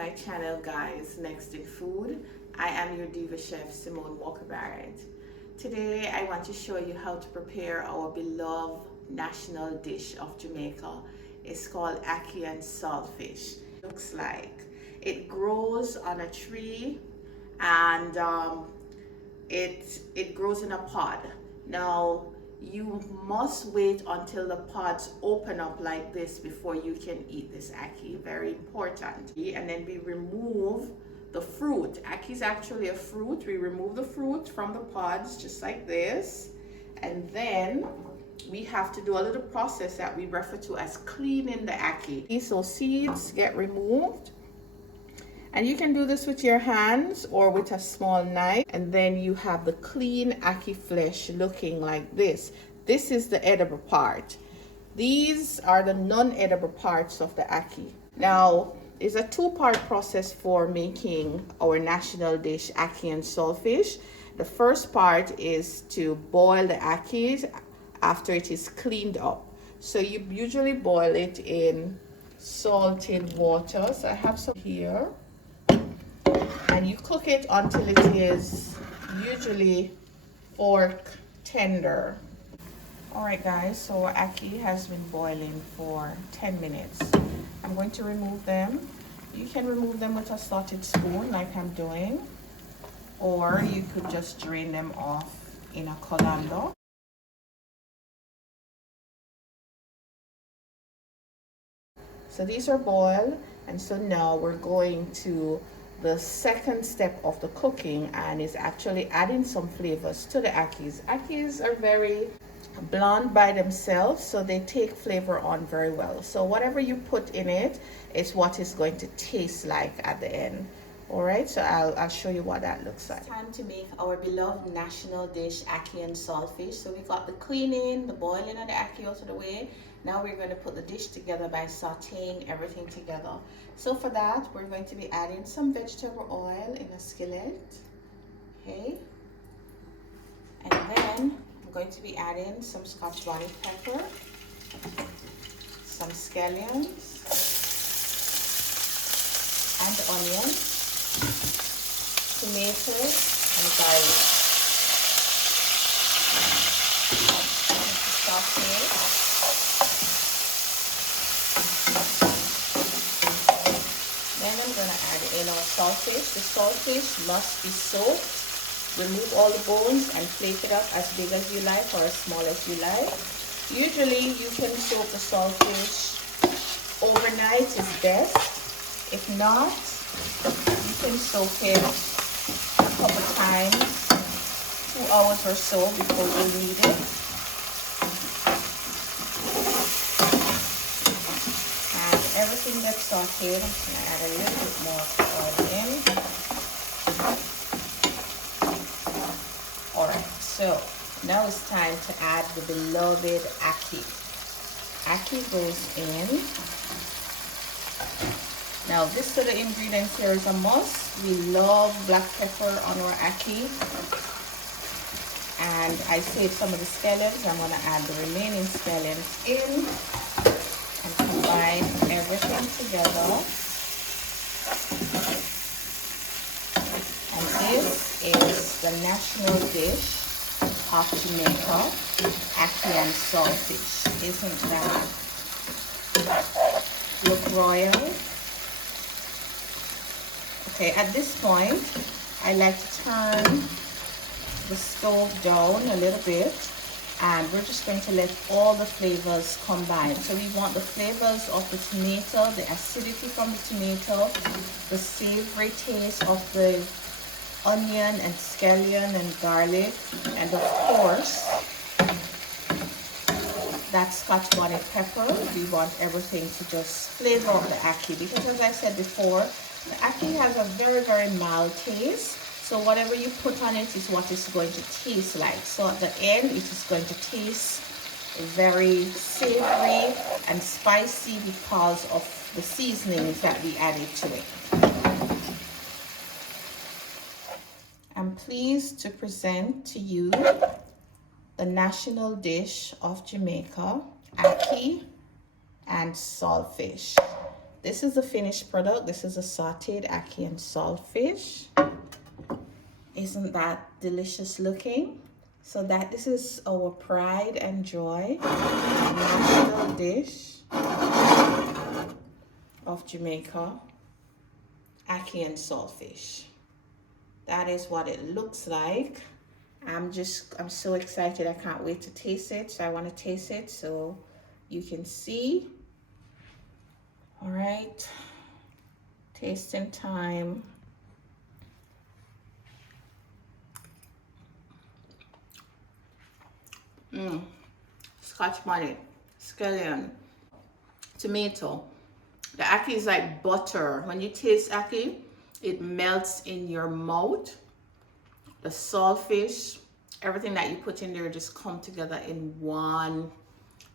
my channel, guys. Next in Food. I am your diva chef, Simone Walker Barrett. Today I want to show you how to prepare our beloved national dish of Jamaica. It's called Ackee and Saltfish. Looks like it grows on a tree, and it grows in a pod. Now you must wait until the pods open up like this before you can eat this ackee. Very important. And then we remove the fruit. Ackee is actually a fruit. We remove the fruit from the pods just like this, and then we have to do a little process that we refer to as cleaning the ackee. So seeds get removed, and you can do this with your hands or with a small knife, and then you have the clean ackee flesh looking like this. This is the edible part. These are the non-edible parts of the ackee. Now, it's a two-part process for making our national dish, ackee and saltfish. The first part is to boil the ackee after it is cleaned up. So you usually boil it in salted water. So I have some here. And you cook it until it is usually fork tender. All right, guys, so our ackee has been boiling for 10 minutes. I'm going to remove them. You can remove them with a slotted spoon like I'm doing, or you could just drain them off in a colander. So these are boiled, and so now we're going to the second step of the cooking, and is actually adding some flavors to the ackees. Ackees are very bland by themselves, so they take flavor on very well. So whatever you put in it is what it's going to taste like at the end. All right, so I'll show you what that looks like. It's time to make our beloved national dish, ackee and saltfish. So we got the cleaning, the boiling of the ackee out of the way. Now we're going to put the dish together by sauteing everything together. So for that, we're going to be adding some vegetable oil in a skillet. Okay. And then I'm going to be adding some Scotch bonnet pepper, some scallions, and onions, tomatoes, and garlic. Saute. Then I'm going to add in our saltfish. The saltfish must be soaked. Remove all the bones and flake it up as big as you like or as small as you like. Usually you can soak the saltfish overnight is best. If not, you can soak it a couple times, 2 hours or so before you need it. And everything gets sauteed. I'm going to add a little bit more oil in. Alright, so now it's time to add the beloved ackee. Ackee goes in. Now this sort of ingredients here is a must. We love black pepper on our ackee. And I saved some of the scallions. I'm going to add the remaining scallions in and combine everything together. And this is the national dish of Jamaica, ackee and saltfish. Isn't that look royal? Okay, at this point, I like to turn the stove down a little bit, and we're just going to let all the flavors combine. So we want the flavors of the tomato, the acidity from the tomato, the savory taste of the onion and scallion and garlic, and of course that Scotch bonnet pepper. We want everything to just flavor up the ackee, because as I said before, the ackee has a very, very mild taste. So whatever you put on it is what it's going to taste like. So at the end, it is going to taste very savory and spicy because of the seasonings that we added to it. I'm pleased to present to you the national dish of Jamaica, ackee and saltfish. this is the finished product. This is a sauteed ackee and saltfish. Isn't that delicious looking? So this is our pride and joy national dish of Jamaica, ackee and saltfish. That is what it looks like. I'm so excited. I can't wait to taste it. So I want to taste it so you can see. All right, tasting time. Scotch bonnet, scallion, tomato. The ackee is like butter. When you taste ackee, it melts in your mouth. The saltfish, everything that you put in there just come together in one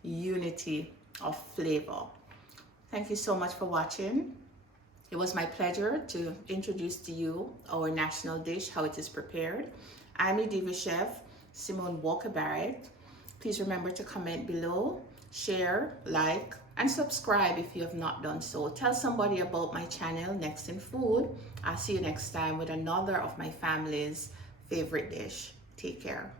unity of flavor. Thank you so much for watching. It was my pleasure to introduce to you our national dish, how it is prepared. I'm your diva chef, Simone Walker Barrett. Please remember to comment below, share, like, and subscribe if you have not done so. Tell somebody about my channel, Next in Food. I'll see you next time with another of my family's favorite dish. Take care.